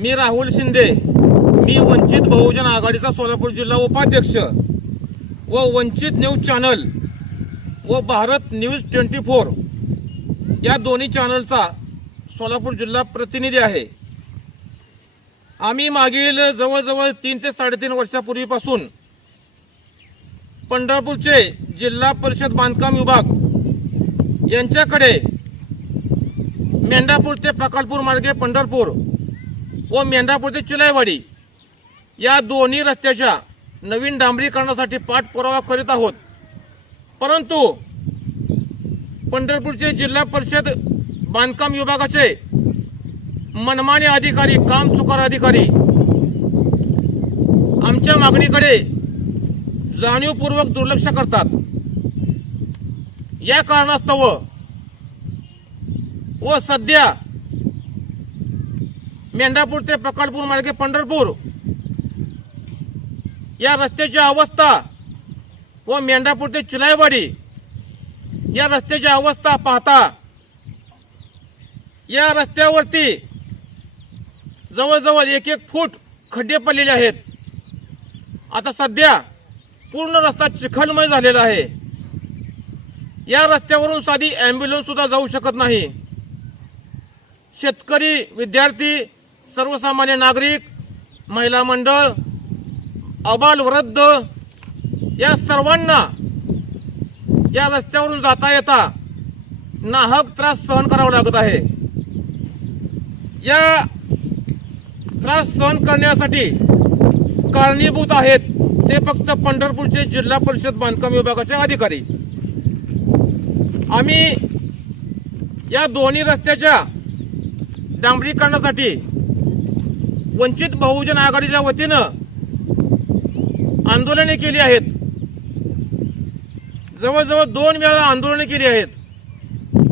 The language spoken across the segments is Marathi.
मी राहुल शिंदे. मी वंचित बहुजन आघाडीचा सोलापूर जिल्हा उपाध्यक्ष व वंचित न्यूज चॅनल व भारत न्यूज ट्वेंटी फोर या दोन्ही चॅनलचा सोलापूर जिल्हा प्रतिनिधी आहे. आम्ही मागील जवळजवळ तीन ते साडेतीन वर्षापूर्वीपासून पंढरपूरचे जिल्हा परिषद बांधकाम विभाग यांच्याकडे मेंढापूर ते प्रकल्पूर मार्गे पंढरपूर व मेंढापूर ते चिलाईवाडी या दोन्ही रस्त्याच्या नवीन डांबरीकरणासाठी पाठपुरावा करीत आहोत. परंतु पंढरपूरचे जिल्हा परिषद बांधकाम विभागाचे मनमानी अधिकारी काम चुकार अधिकारी आमच्या मागणीकडे जाणीवपूर्वक दुर्लक्ष करतात. या कारणास्तव व सध्या मेंढापूर ते पकडपूर मार्गे पंढरपूर या रस्त्याची अवस्था व मेंढापूर ते चिलाईवाडी या रस्त्याची अवस्था पाहता या रस्त्यावरती जवळजवळ एक एक फूट खड्डे पडलेले आहेत. आता सध्या पूर्ण रस्ता चिखलमय झालेला आहे. या रस्त्यावरून साधी ॲम्ब्युलन्ससुद्धा जाऊ शकत नाही. शेतकरी विद्यार्थी सर्वसामान्य नागरिक महिला मंडळ अबाल वृद्ध या सर्वांना या रस्त्यावरून जाता येता नाहक त्रास सहन करावा लागत आहे. या त्रास सहन करण्यासाठी कारणीभूत आहेत ते फक्त पंढरपूरचे जिल्हा परिषद बांधकाम विभागाचे अधिकारी. आम्ही या दोन्ही रस्त्याच्या डांबरीकरणासाठी वंचित बहुजन आघाडीच्या वतीनं आंदोलने केली आहेत. जवळजवळ दोन वेळा आंदोलने केली आहेत.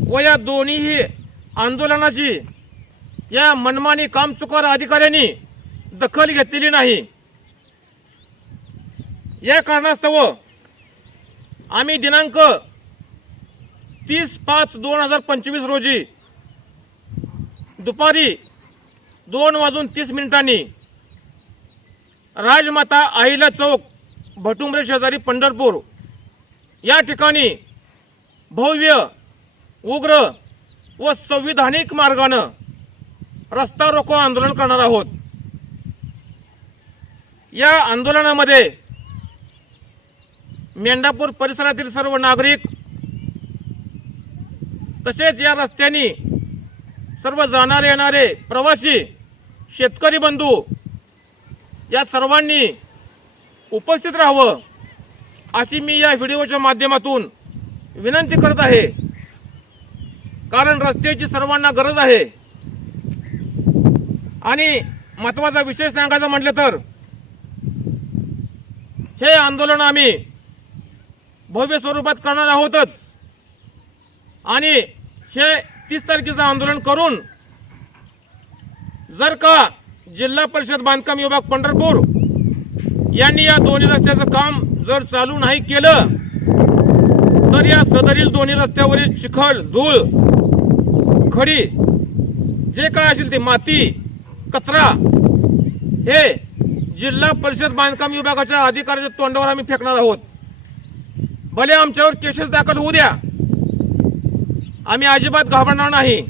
व या दोन्हीही आंदोलनाची या मनमानी कामचुकार अधिकाऱ्यांनी दखल घेतलेली नाही. या कारणास्तव आम्ही दिनांक तीस पाच दोन हजार पंचवीस रोजी दुपारी दोन वाजून तीस मिनिटांनी राजमाता आहिला चौक भटुंबरे शेजारी पंढरपूर या ठिकाणी भव्य उग्र व संविधानिक मार्गानं रस्ता रोको आंदोलन करणार आहोत. या आंदोलनामध्ये मेंढापूर परिसरातील सर्व नागरिक तसेच या रस्त्याने सर्व जाणारे येणारे प्रवासी शेतकरी बंधू या सर्वांनी उपस्थित राहावं अशी मी या व्हिडिओच्या माध्यमातून विनंती करत आहे. कारण रस्त्याची सर्वांना गरज आहे. आणि महत्त्वाचा विषय सांगायचं म्हटलं तर हे आंदोलन आम्ही भव्य स्वरूपात करणार आहोतच. आणि हे तीस तारखेचं आंदोलन करून जर का जिल्हा परिषद बांधकाम विभाग पंढरपूर यांनी या दोन्ही रस्त्याचं काम जर चालू नाही केलं तर या सदरील दोन्ही रस्त्यावरील चिखल धूळ खडी जे काय असेल ते माती कचरा हे जिल्हा परिषद बांधकाम विभागाच्या अधिकाऱ्याच्या तोंडावर आम्ही फेकणार आहोत. भले आमच्यावर केसेस दाखल होऊ द्या. आम्ही अजिबात घाबरणार नाही.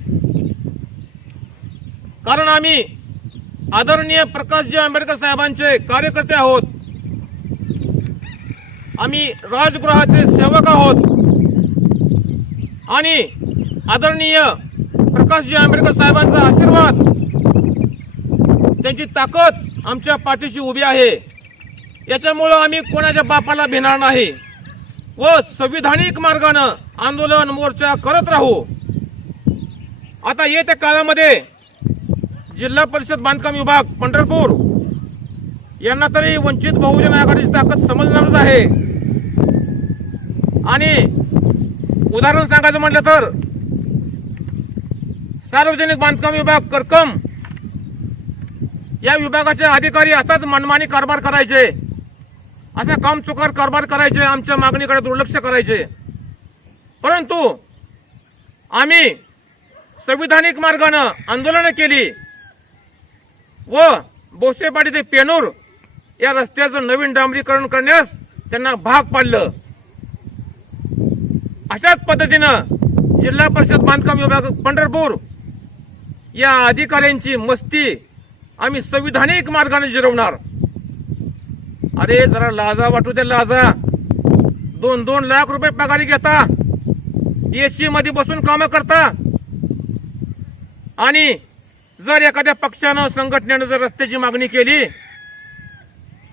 कारण आम्ही आदरणीय प्रकाशजी आंबेडकर साहेबांचे कार्यकर्ते आहोत. आम्ही राजगृहाचे सेवक आहोत. आणि आदरणीय प्रकाशजी आंबेडकर साहेबांचा आशीर्वाद त्यांची ताकद आमच्या पाठीशी उभी आहे. याच्यामुळं आम्ही कोणाच्या बापाला भिणार नाही. व संविधानिक मार्गानं आंदोलन मोर्चा करत राहू. आता येत्या काळामध्ये जिल्हा परिषद बांधकाम विभाग पंढरपूर यांना तरी वंचित बहुजन आघाडीची ताकद समजणारच आहे. आणि उदाहरण सांगायचं म्हटलं तर सार्वजनिक बांधकाम विभाग करकम या विभागाचे अधिकारी असाच मनमानी कारभार करायचे. असा कामचुकार कारभार करायचे आमच्या मागणीकडे दुर्लक्ष करायचे. परंतु आम्ही संविधानिक मार्गानं आंदोलनं केली व बोसेपाडी ते पेनूर या रस्त्याचं नवीन डांबरीकरण करण्यास त्यांना भाग पाडलं. अशाच पद्धतीनं जिल्हा परिषद बांधकाम विभाग पंढरपूर या अधिकाऱ्यांची मस्ती आम्ही संविधानिक मार्गाने जिरवणार. अरे जरा लाजा वाटू दे लाजा. दोन दोन लाख रुपये पगारी घेता. एसी मध्ये बसून कामं करता. आणि जर एखाद्या पक्षानं संघटनेनं जर रस्त्याची मागणी केली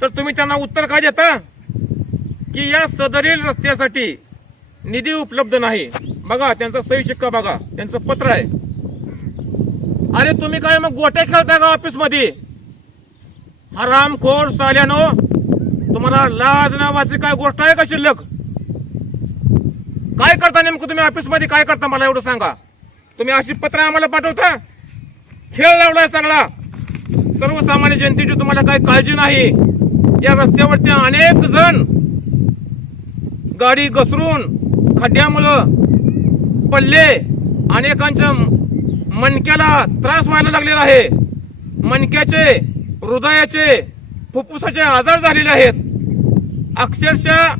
तर तुम्ही त्यांना उत्तर काय देता? की या सदरील रस्त्यासाठी निधी उपलब्ध नाही. बघा त्यांचा सही शिक्का बघा त्यांचं पत्र आहे. अरे तुम्ही काय मग गोट्या खेळता का ऑफिसमध्ये हरामखोर साल्यानो तुम्हाला लाज नावाची काय गोष्ट आहे का शिल्लक? काय करता नेमकं तुम्ही ऑफिसमध्ये? काय करता मला एवढं सांगा. तुम्ही अशी पत्र आम्हाला पाठवता? खेळ लावलाय सगळा. सर्वसामान्य जनतेची तुम्हाला काही काळजी नाही. या रस्त्यावरती अनेक जण गाडी घसरून खड्ड्यामुळं पडले. अनेकांच्या मणक्याला त्रास व्हायला लागलेला आहे. मणक्याचे हृदयाचे फुफ्फुसाचे आजार झालेले आहेत. अक्षरशः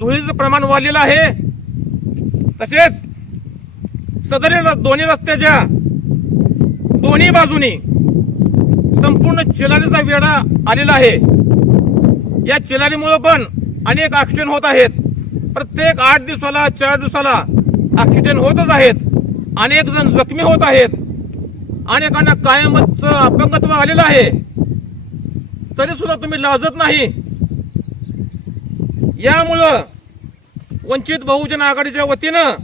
धुळीचं प्रमाण वाढलेलं आहे. तसेच सदरील दोन्ही रस्त्याच्या दोन्ही बाजूनी संपूर्ण चिलारीचा वेढा आलेला आहे. या चिलारीमुळे पण अनेक ऍक्सिडेंट होत आहेत. प्रत्येक आठ दिवसाला चार दिवसाला ऍक्सिडेंट होतच आहेत. अनेक जण जखमी होत आहेत. अनेकांना कायमच अपंगत्व आलेलं आहे. तरी सुद्धा तुम्ही लाजत नाही. यामुळं वंचित बहुजन आघाडीच्या वतीनं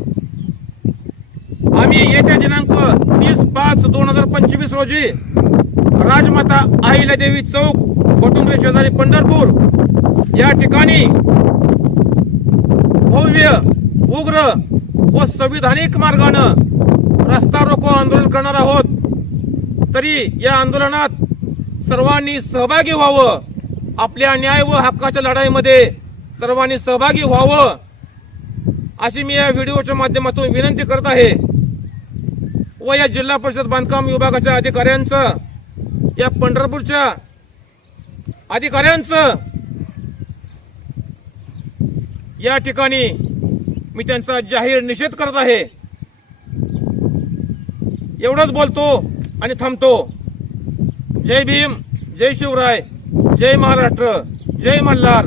आम्ही येत्या दिनांक तीस पाच दोन हजार पंचवीस रोजी राजमाता अहिल्यादेवी चौक कोटुंबे शेजारी पंढरपूर या ठिकाणी भव्य उग्र व संविधानिक मार्गानं रस्ता रोको आंदोलन करणार आहोत. तरी या आंदोलनात सर्वांनी सहभागी व्हावं. आपल्या न्याय व हक्काच्या लढाईमध्ये सर्वांनी सहभागी व्हावं अशी मी या व्हिडिओच्या माध्यमातून विनंती करत आहे. व या जिल्हा परिषद बांधकाम विभागाच्या अधिकाऱ्यांचं या पंढरपूरच्या अधिकाऱ्यांचं या ठिकाणी मी त्यांचा जाहीर निषेध करत आहे. एवढंच बोलतो आणि थांबतो. जय भीम जय शिवराय जय महाराष्ट्र जय मल्हार.